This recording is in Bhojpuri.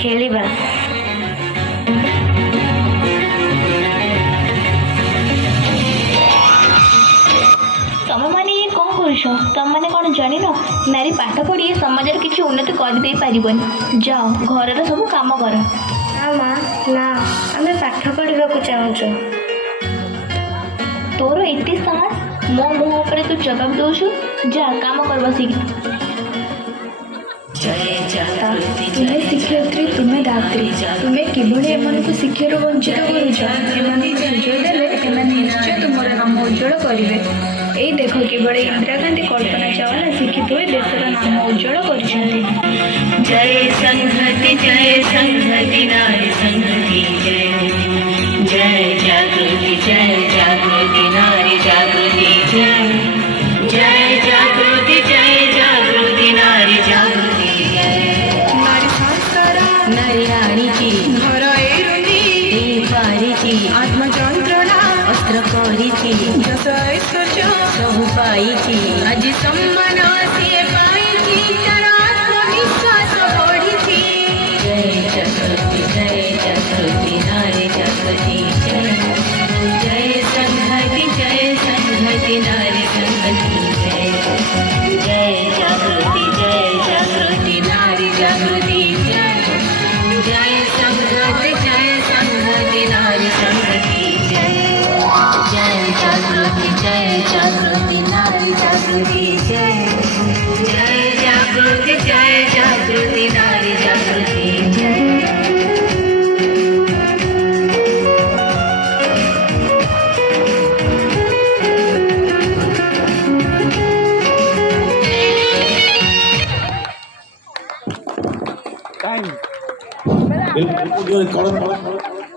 खेलिबा तम मैंने ये कौन कर तम मैंने कौन जान नारी पाठ पढ़ी समाज किसी उन्नति करदे पारबनी जाओ घर सब कम कर ना माँ ना आम पाठ पढ़ा चाहूँ तोर एत साहस मो मुह उपर तू जवाब दौचु जा काम कर बसिक तुम्हें शिक्षयित्री तुम्हें दात्री तुम्हें किभली एम शिक्षार वंचित करुचय देने निश्चय तुम नाम उज्जवल करेंगे यही देख किभली इंदिरा गांधी कल्पना चावला शिक्षित हुए देशर नाम उज्जवल कर जय संहति नारी संहति जय जागृति नारी जागृति जय जागृति नारी जागृति नारी संस्कार नारी आनीची घर एरुनी पारिची आत्मजंत्रणा अस्त्र करिची यश ऐश्वर्य सबु पाइची आज सम्मान सी पाइची तार आत्मविश्वास बढ़ी जय जागृति नारी जागृति जय संहति नारी संहति जय जागृति नारी जागृति जय संहति नारी संहति जय जागृति नारी जागृति जय जागृति नारी जागृति बिल्कुल